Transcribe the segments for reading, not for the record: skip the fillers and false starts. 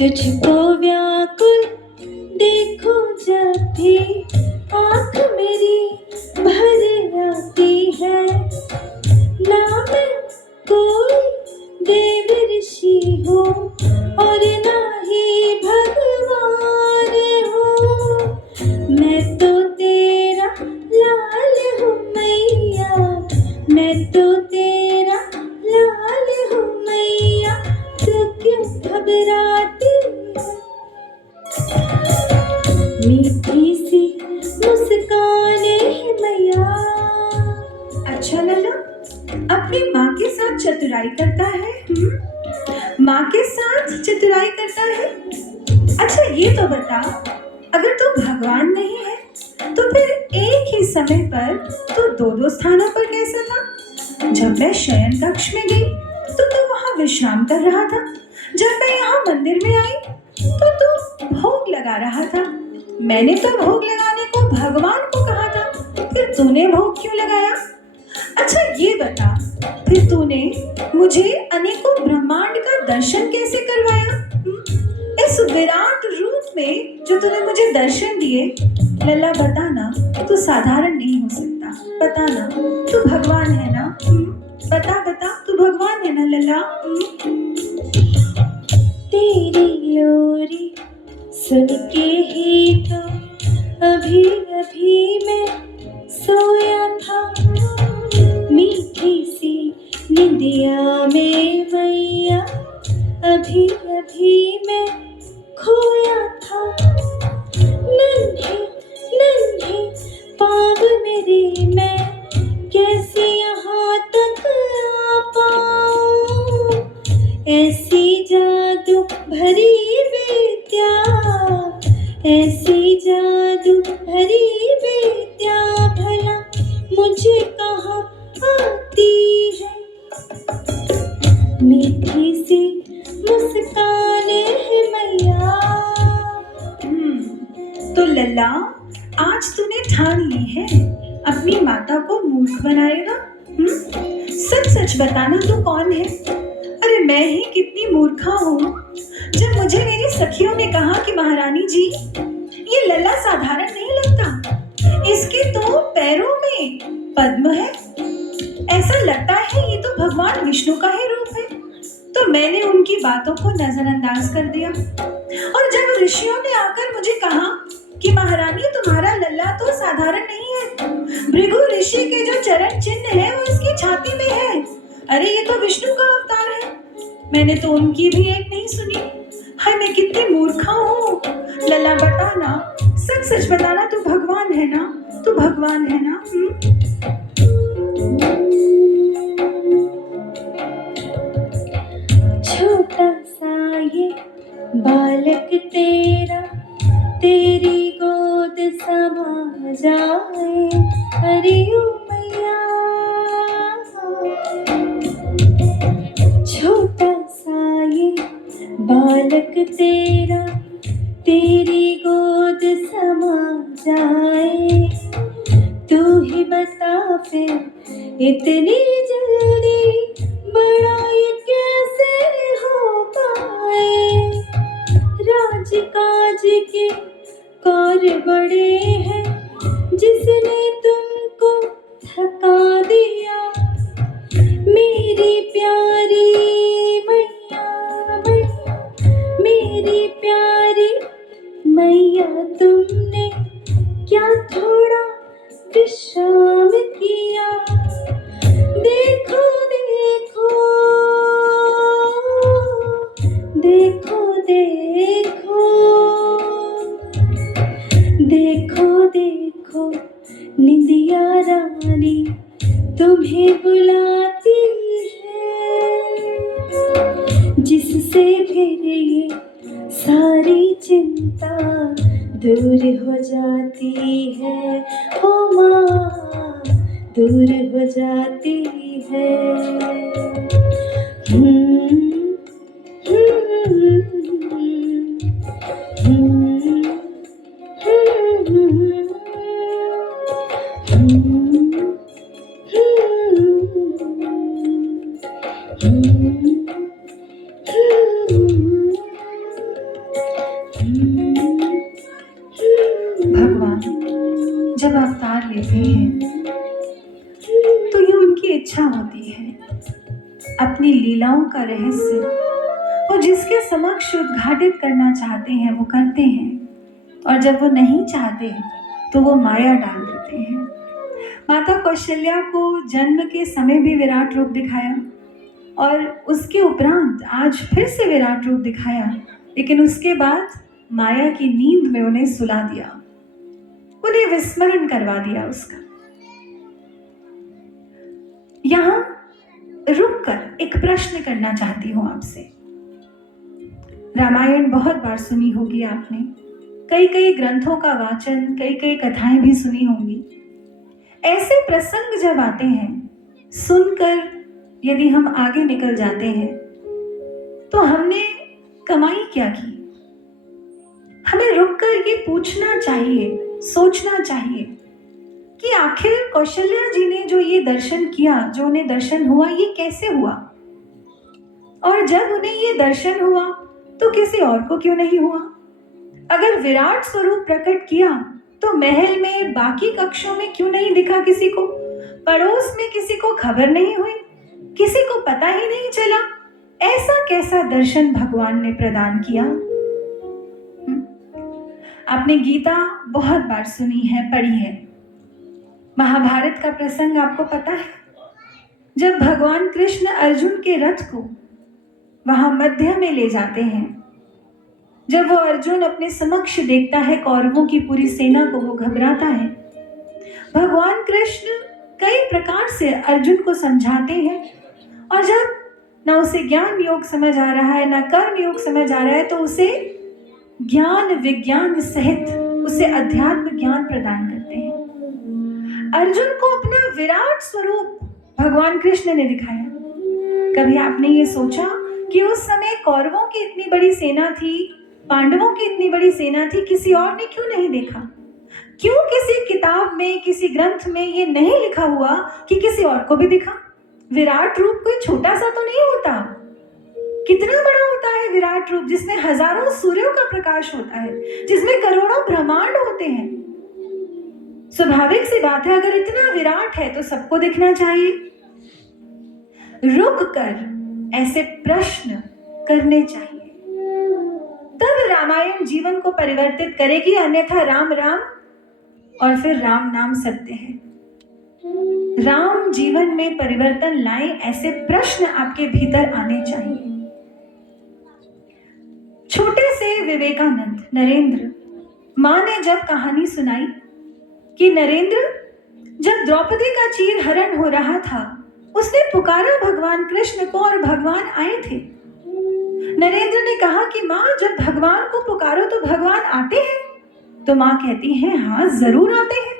तुझको व्याकुल देखो जब भी आँख मेरी भर आती है। ना मैं कोई देव ऋषि हूँ और ना ही भगवान हूँ। मैं तो तेरा लाल हूँ मैया, मैं तो तेरा लाल हूँ मैया। तू क्यों घबराती है? मीठी सी मुस्कान है मैया। अच्छा लल्ला, अपनी माँ के साथ चतुराई करता है? माँ के साथ चतुराई करता है? अच्छा ये तो बता, अगर तू भगवान नहीं है तो फिर एक ही समय पर तू दो स्थानों पर कैसा था? जब मैं शयन कक्ष में गई तो तू वहाँ विश्राम कर रहा था। जब मैं यहाँ मंदिर में आई तो तू भोग लगा रहा था। मैंने तो भोग लगाने को भगवान को कहा था, फिर तूने भोग क्यों लगाया? अच्छा ये बता, फिर तूने मुझे अनेकों ब्रह्मांड का दर्शन कैसे करवाया? इस विराट रूप में जो तूने मुझे दर्शन दिए, लल्ला बता ना, तू साधारण नहीं हो सकता। बता ना, तू भगवान है ना? बता बता, तू भगवान है ना लल्ला? तेरी लोरी सुन के ही तो अभी अभी मैं सोया था। मीठी सी निंदिया में मैया अभी अभी मैं खोया था। नन्हे नन्हे पाँव मेरे, मैं कैसे यहाँ तक आ पाऊँ? ऐसी जादू भरी विद्या, ऐसी जादू भरी विद्या भला मुझे कहाँ आती है? मीठी सी मुस्कान है मैया। तो लल्ला, आज तूने ठान ली है अपनी माता को मूर्ख बनाएगा? सच सच बताना, तू कौन है? अरे मैं ही कितनी मूर्खा हूँ जब मुझे मेरी सखियों ने कहा कि महारानी जी, ये लल्ला साधारण नहीं लगता, इसके तो पैरों में पद्म है। ऐसा लगता है ये तो भगवान विष्णु का ही रूप है। तो मैंने उनकी बातों को नजरअंदाज कर दिया, और जब ऋषियों ने आकर मुझे कहा कि महारानी तुम्हारा लल्ला तो साधारण नहीं है, भृगु ऋषि के जो चरण चिन्ह है वो इसकी छाती में है, अरे ये तो विष्णु का अवतार है, मैंने तो उनकी भी एक नहीं सुनी। हाय मैं कितनी मूर्खा हूँ। लल्ला बता ना, सच सच बताना, तू भगवान है ना? तू भगवान है ना? छोटा सा ये बालक तेरा तेरी गोद समा जाए, अरे ओ मैया। छोटा सा ये बालक तेरा तेरी गोद समा जाए। तू ही बता फिर इतनी जल्दी बड़ा ये कैसे हो पाए? राज काज के कौर बड़े हैं, जिसने तुमको थका दिया। मेरी प्यारी मैया, मैया मेरी प्यारी मैया, तुमने क्या थोड़ा विश्राम किया? देखो देखो देखो देखो देखो देखो, निंदिया रानी तुम्हें बुलाती है, जिससे फिर ये सारी चिंता दूर हो जाती है। ओ माँ दूर हो जाती है। अपनी लीलाओं का रहस्य वो जिसके समक्ष उद्घाटित करना चाहते हैं वो करते हैं, और जब वो नहीं चाहते तो वो माया डाल देते हैं। माता कौशल्या को जन्म के समय भी विराट रूप दिखाया और उसके उपरांत आज फिर से विराट रूप दिखाया, लेकिन उसके बाद माया की नींद में उन्हें सुला दिया, उन्हें विस्मरण करवा दिया उसका। यहां रुककर एक प्रश्न करना चाहती हूं आपसे। रामायण बहुत बार सुनी होगी आपने, कई कई ग्रंथों का वाचन, कई कई कथाएं भी सुनी होंगी। ऐसे प्रसंग जब आते हैं, सुनकर यदि हम आगे निकल जाते हैं तो हमने कमाई क्या की? हमें रुककर ये पूछना चाहिए, सोचना चाहिए कि आखिर कौशल्या जी ने जो ये दर्शन किया, जो उन्हें दर्शन हुआ, ये कैसे हुआ? और जब उन्हें ये दर्शन हुआ तो किसी और को क्यों नहीं हुआ? अगर विराट स्वरूप प्रकट किया तो महल में, बाकी कक्षों में क्यों नहीं दिखा किसी को? पड़ोस में किसी को खबर नहीं हुई, किसी को पता ही नहीं चला? ऐसा कैसा दर्शन भगवान ने प्रदान किया? आपने गीता बहुत बार सुनी है, पढ़ी है। महाभारत का प्रसंग आपको पता है, जब भगवान कृष्ण अर्जुन के रथ को वहां मध्य में ले जाते हैं, जब वो अर्जुन अपने समक्ष देखता है कौरवों की पूरी सेना को, वो घबराता है। भगवान कृष्ण कई प्रकार से अर्जुन को समझाते हैं, और जब ना उसे ज्ञान योग समझ आ रहा है, ना कर्म योग समझ आ रहा है, तो उसे ज्ञान विज्ञान सहित उसे अध्यात्म ज्ञान प्रदान करते हैं। अर्जुन को अपना विराट स्वरूप भगवान कृष्ण ने दिखाया। कभी आपने ये सोचा कि उस समय कौरवों की इतनी बड़ी सेना थी, पांडवों की इतनी बड़ी सेना थी, किसी और ने क्यों नहीं देखा? क्यों किसी किताब में, किसी ग्रंथ में ये नहीं लिखा हुआ कि किसी और को भी दिखा? विराट रूप कोई छोटा सा तो नहीं होता, कितना बड़ा होता है विराट रूप, जिसमें हजारों सूर्यों का प्रकाश होता है, जिसमें करोड़ों ब्रह्मांड होते हैं। स्वाभाविक सी बात है, अगर इतना विराट है तो सबको दिखना चाहिए। रुक कर ऐसे प्रश्न करने चाहिए, तब रामायण जीवन को परिवर्तित करेगी, अन्यथा राम राम और फिर राम नाम सत्य है। राम जीवन में परिवर्तन लाए, ऐसे प्रश्न आपके भीतर आने चाहिए। छोटे से विवेकानंद नरेंद्र, मां ने जब कहानी सुनाई कि नरेंद्र, जब द्रौपदी का चीर हरण हो रहा था, उसने पुकारा भगवान कृष्ण को और भगवान आए थे। नरेंद्र ने कहा कि मां, जब भगवान को पुकारो तो भगवान आते हैं? तो मां कहती है, हाँ जरूर आते हैं।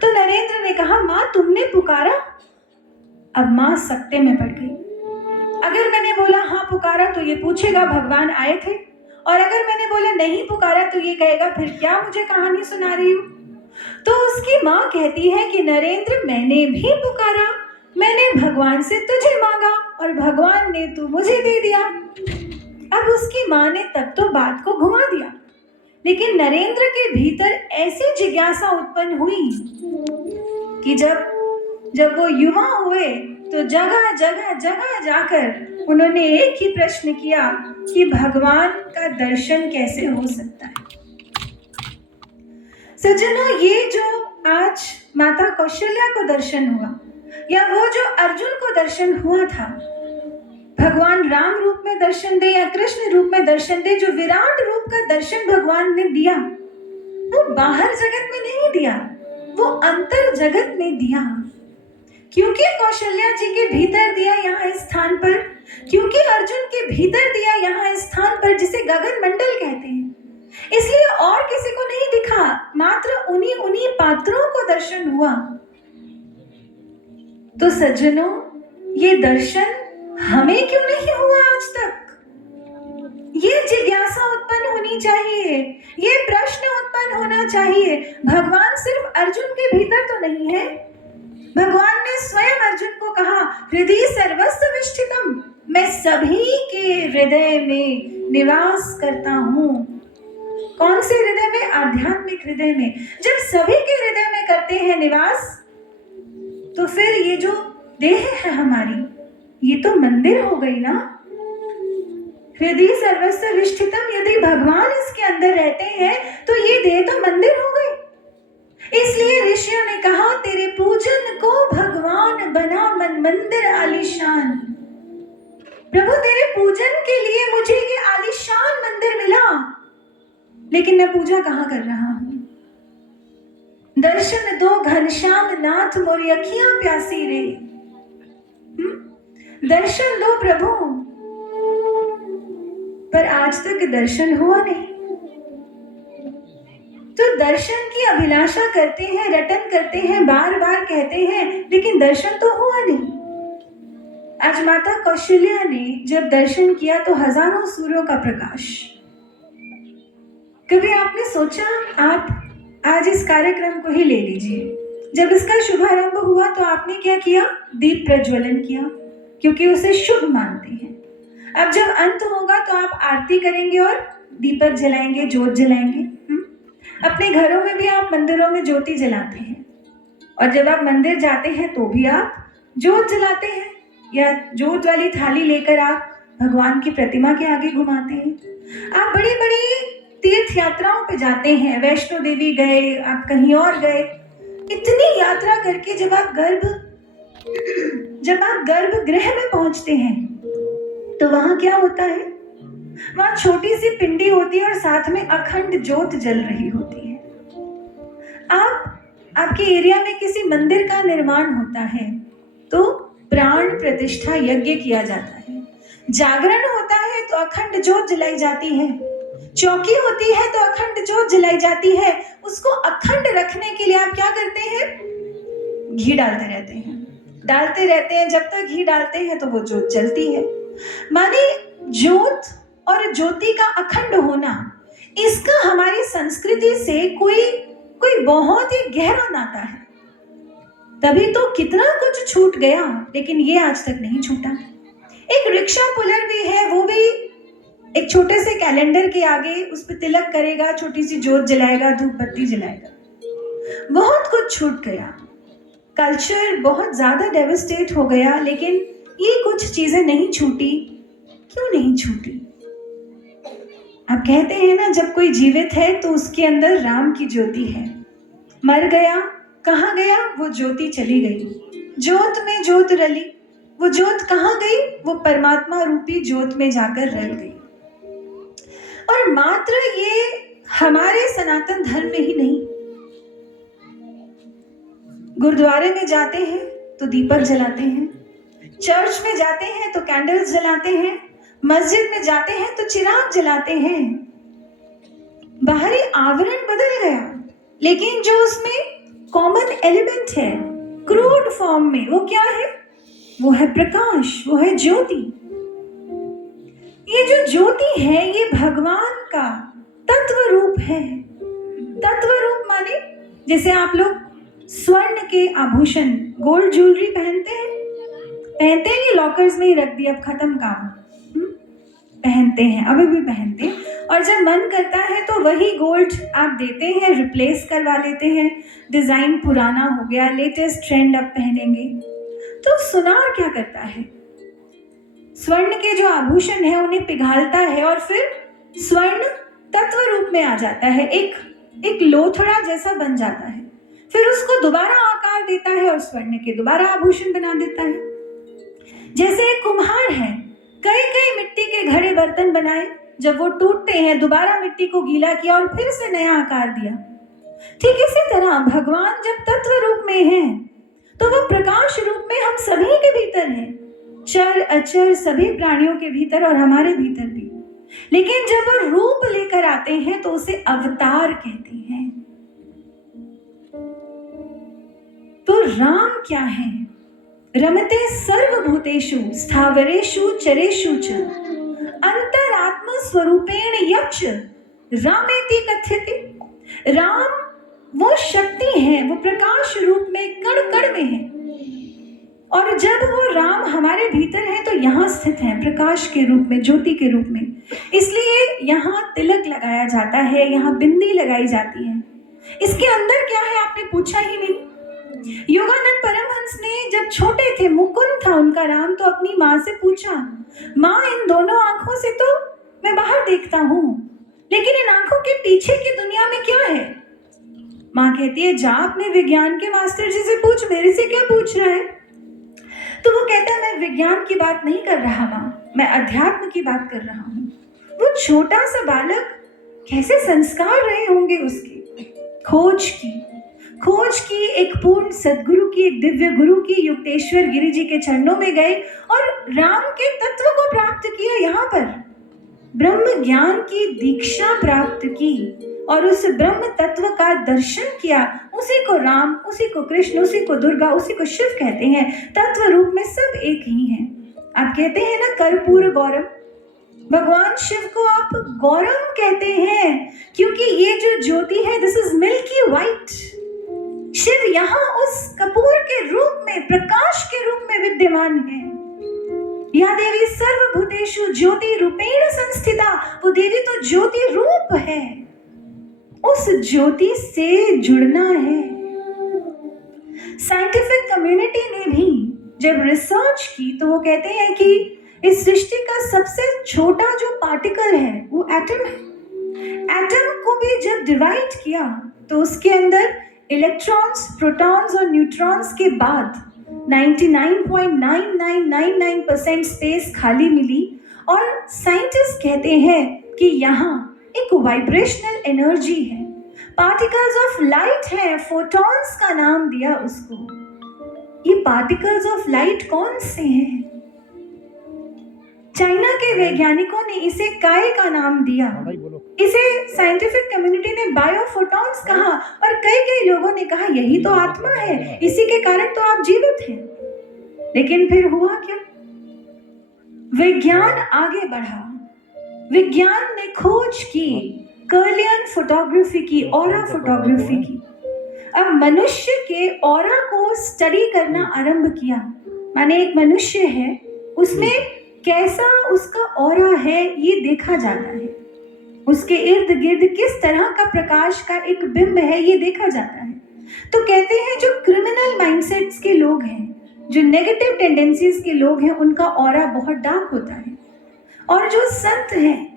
तो नरेंद्र ने कहा, मां तुमने पुकारा? अब मां सकते में पड़ गई। अगर मैंने बोला हाँ पुकारा तो ये पूछेगा भगवान आए थे, और अगर मैंने बोला नहीं पुकारा तो ये कहेगा फिर क्या मुझे कहानी सुना रही हो? तो उसकी मां कहती है कि नरेंद्र, मैंने भी पुकारा, मैंने भगवान से तुझे मांगा और भगवान ने तू मुझे दे दिया। अब उसकी मां ने तब तो बात को घुमा दिया, लेकिन नरेंद्र के भीतर ऐसी जिज्ञासा उत्पन्न हुई कि जब वो युवा हुए तो जगह जगह जगह जाकर उन्होंने एक ही प्रश्न किया कि भगवान का दर्शन कैसे हो सकता है। सज्जनों, ये जो आज माता कौशल्या को दर्शन हुआ, या वो जो अर्जुन को दर्शन हुआ था, भगवान राम रूप में दर्शन दे या कृष्ण रूप में दर्शन दे, जो विराट रूप का दर्शन भगवान ने दिया, वो बाहर जगत में नहीं दिया, वो अंतर जगत में दिया। क्योंकि कौशल्या जी के भीतर दिया यहाँ इस स्थान पर, क्योंकि अर्जुन के भीतर दिया यहाँ इस स्थान पर, जिसे गगन मंडल कहते हैं, इसलिए और किसी को नहीं दिखा, मात्र उन्हीं पात्रों को दर्शन हुआ। तो सज्जनों, ये दर्शन हमें क्यों नहीं हुआ आज तक? ये जिज्ञासा उत्पन्न होनी चाहिए, ये प्रश्न उत्पन्न होना चाहिए। भगवान सिर्फ अर्जुन के भीतर तो नहीं है, भगवान ने स्वयं अर्जुन को कहा, हृदय सर्वस्व विष्ठितम, मैं सभी के हृदय में निवास करता हूँ। कौन से हृदय में? आध्यात्मिक हृदय में। जब सभी के हृदय में करते हैं निवास, तो फिर ये जो देह है हमारी, ये तो मंदिर हो गई ना। हृदय सर्वस्व विष्ठितम, यदि भगवान इसके अंदर रहते हैं तो ये देह तो मंदिर हो गई। इसलिए ऋषियों ने कहा तेरे पूजन को भगवान बना मन मंदिर आलीशान। प्रभु तेरे पूजन के लिए मुझे ये आलीशान मंदिर मिला, लेकिन मैं पूजा कहाँ कर रहा हूं? दर्शन दो घनश्याम नाथ मोरी अखियां प्यासी रे। दर्शन दो प्रभु, पर आज तक दर्शन हुआ नहीं। तो दर्शन की अभिलाषा करते हैं, रटन करते हैं, बार बार कहते हैं, लेकिन दर्शन तो हुआ नहीं। आज माता कौशल्या ने जब दर्शन किया तो हजारों सूर्यों का प्रकाश। कभी आपने सोचा आप आज इस कार्यक्रम को ही ले लीजिए। जब इसका शुभारंभ हुआ तो आपने क्या किया? दीप प्रज्वलन किया, क्योंकि उसे शुभ मानते हैं। अब जब अंत होगा तो आप आरती करेंगे और दीपक जलाएंगे, ज्योत जलाएंगे। अपने घरों में भी आप मंदिरों में ज्योति जलाते हैं, और जब आप मंदिर जाते हैं तो भी आप ज्योत जलाते हैं, या ज्योत वाली थाली लेकर आप भगवान की प्रतिमा के आगे घुमाते हैं। आप बड़ी बड़ी तीर्थ यात्राओं पे जाते हैं, वैष्णो देवी गए, आप कहीं और गए। इतनी यात्रा करके जब आप गर्भगृह में पहुंचते हैं तो वहां क्या होता है? वहां छोटी सी पिंडी होती है और साथ में अखंड ज्योत जल रही होती है। आपके एरिया में किसी मंदिर का निर्माण होता है तो प्राण प्रतिष्ठा यज्ञ किया जाता है। जागरण होता है तो अखंड ज्योत जलाई जाती है। चौकी होती है तो अखंड ज्योत जलाई जाती है। उसको अखंड रखने के लिए आप क्या करते हैं? घी डालते रहते हैं। जब तक घी डालते हैं तो वो ज्योत जलती है। माने ज्योत और ज्योति का अखंड होना, इसका हमारी संस्कृति से कोई बहुत ही गहरा नाता है। तभी तो कितना कुछ छूट गया, लेकिन ये आज तक नहीं छूटा। एक रिक्शा पुलर भी है, वो भी एक छोटे से कैलेंडर के आगे उस पर तिलक करेगा, छोटी सी ज्योत जलाएगा, धूप बत्ती जलाएगा। बहुत कुछ छूट गया, कल्चर बहुत ज्यादा डेवस्टेट हो गया, लेकिन ये कुछ चीजें नहीं छूटी। क्यों नहीं छूटी? आप कहते हैं ना, जब कोई जीवित है तो उसके अंदर राम की ज्योति है। मर गया, कहाँ गया? वो ज्योति चली गई। ज्योत में ज्योत रली, वो ज्योत कहाँ गई? वो परमात्मा रूपी ज्योत में जाकर रल गई। और मात्र ये हमारे सनातन धर्म में ही नहीं, गुरुद्वारे में जाते हैं तो दीपक जलाते हैं, चर्च में जाते हैं तो कैंडल्स जलाते हैं, मस्जिद में जाते हैं तो चिराग जलाते हैं। बाहरी आवरण बदल गया, लेकिन जो उसमें कॉमन एलिमेंट है क्रूड फॉर्म में, वो क्या है? वो है प्रकाश, वो है ज्योति। ये जो ज्योति है ये भगवान का तत्व रूप है। तत्व रूप माने जैसे आप लोग स्वर्ण के आभूषण, गोल्ड ज्वेलरी पहनते हैं ये लॉकर्स में ही रख दिया, अब खत्म काम। पहनते हैं, अभी भी पहनते हैं, और जब मन करता है तो वही गोल्ड आप देते हैं, रिप्लेस करवा लेते हैं। डिजाइन पुराना हो गया, लेटेस्ट ट्रेंड अब पहनेंगे। तो सुनार क्या करता है? स्वर्ण के जो आभूषण है उन्हें पिघालता है और फिर स्वर्ण तत्व रूप में आ जाता है, एक लोथड़ा जैसा बन जाता है। फिर उसको दोबारा आकार देता है और स्वर्ण के दोबारा आभूषण बना देता है। जैसे एक कुम्हार है, कई मिट्टी के घड़े बर्तन बनाए, जब वो टूटते हैं दोबारा मिट्टी को गीला किया और फिर से नया आकार दिया। ठीक इसी तरह भगवान जब तत्व रूप में है तो वो प्रकाश रूप में हम सभी के भीतर है, चर अचर सभी प्राणियों के भीतर और हमारे भीतर भी। लेकिन जब वो रूप लेकर आते हैं तो उसे अवतार कहते हैं। तो राम क्या है? रमते सर्वभूतेषु स्थावरेषु चरेषु च अंतरात्म स्वरूपेण यक्ष रामेति कथ्यते। राम वो शक्ति है, वो प्रकाश रूप में कण कण में है, और जब वो राम हमारे भीतर है तो यहाँ स्थित है प्रकाश के रूप में, ज्योति के रूप में। इसलिए यहाँ तिलक लगाया जाता है, यहाँ बिंदी लगाई जाती है। इसके अंदर क्या है आपने पूछा ही नहीं। योगानंद परमहंस ने जब छोटे थे, मुकुंद था उनका नाम, तो अपनी माँ से पूछा, माँ इन दोनों आंखों से तो मैं बाहर देखता हूँ, लेकिन इन आंखों के पीछे की दुनिया में क्या है? माँ कहती है, जा अपने विज्ञान के मास्टर जी से पूछ, मेरे से क्या पूछ रहा है? तो वो कहता है, मैं विज्ञान की बात नहीं कर रहा माँ, मैं अध्यात्म की बात कर रहा हूँ। वो छोटा सा बालक, कैसे संस्कार रहे होंगे उसके। खोज की एक पूर्ण सदगुरु की, एक दिव्य गुरु की, युक्तेश्वर गिरि जी के चरणों में गए और राम के तत्व को प्राप्त किया। यहाँ पर ब्रह्म ज्ञान की दीक्षा प्राप्त की और उस ब्रह्म तत्व का दर्शन किया। उसी को राम, उसी को कृष्ण, उसी को दुर्गा, उसी को शिव कहते हैं। तत्व रूप में सब एक ही हैं। आप कहते हैं ना, कर्पूर गौरम, भगवान शिव को आप गौरम कहते हैं, क्योंकि ये जो ज्योति है, this is milky white. Shiv यहाँ उस कपूर के रूप में, प्रकाश के रूप में विद्यमान है। या देवी सर्वभूतेषु ज्योति रूपेण संस्थिता, वो देवी तो ज्योति रूप है। उस ज्योति से जुड़ना है। साइंटिफिक कम्युनिटी ने भी जब रिसर्च की तो वो कहते हैं कि इस सृष्टि का सबसे छोटा जो पार्टिकल है वो एटम है। एटम को भी जब डिवाइड किया तो उसके अंदर इलेक्ट्रॉन्स, प्रोटॉन्स और न्यूट्रॉन्स के बाद 99.9999% स्पेस खाली मिली। और साइंटिस्ट कहते हैं कि यहाँ एक वाइब्रेशनल एनर्जी है, पार्टिकल्स ऑफ लाइट है, फोटॉन्स का नाम दिया उसको। ये पार्टिकल्स ऑफ लाइट कौन से हैं? चाइना के वैज्ञानिकों ने इसे काय का नाम दिया। इसे साइंटिफिक कम्युनिटी ने बायोफोटॉन्स कहा और कई लोगों ने कहा यही तो आत्मा है, इसी के कारण तो आप जीवित हैं। लेकिन फिर हुआ क्या? विज्ञान आगे बढ़ा। विज्ञान ने खोज की, कर्लियन फोटोग्राफी की, ऑरा फोटोग्राफी की। अब मनुष्य के ऑरा को स्टडी करना आरंभ किया। माने एक मनुष्य है, उसमें कैसा उसका ऑरा है ये देखा जाता है। उसके इर्द गिर्द किस तरह का प्रकाश का एक बिंब है ये देखा जाता है। तो कहते हैं जो क्रिमिनल माइंडसेट्स के लोग हैं, जो नेगेटिव टेंडेंसीज के लोग हैं, उनका ऑरा बहुत डार्क होता है। और जो संत हैं,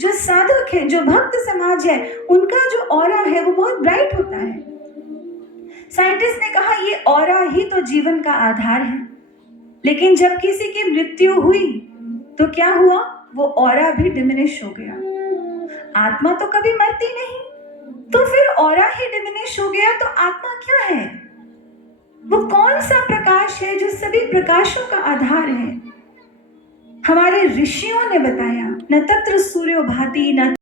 जो साधक हैं, जो भक्त समाज है, उनका जो ऑरा है वो बहुत ब्राइट होता है। साइंटिस्ट ने कहा ये ऑरा ही तो जीवन का आधार है। लेकिन जब किसी की मृत्यु हुई तो क्या हुआ? वो ऑरा भी डिमिनिश हो गया। आत्मा तो कभी मरती नहीं, तो फिर ऑरा ही डिमिनिश हो गया। तो आत्मा क्या है? वो कौन सा प्रकाश है जो सभी प्रकाशों का आधार है? हमारे ऋषियों ने बताया, न तत्र सूर्यो भाति न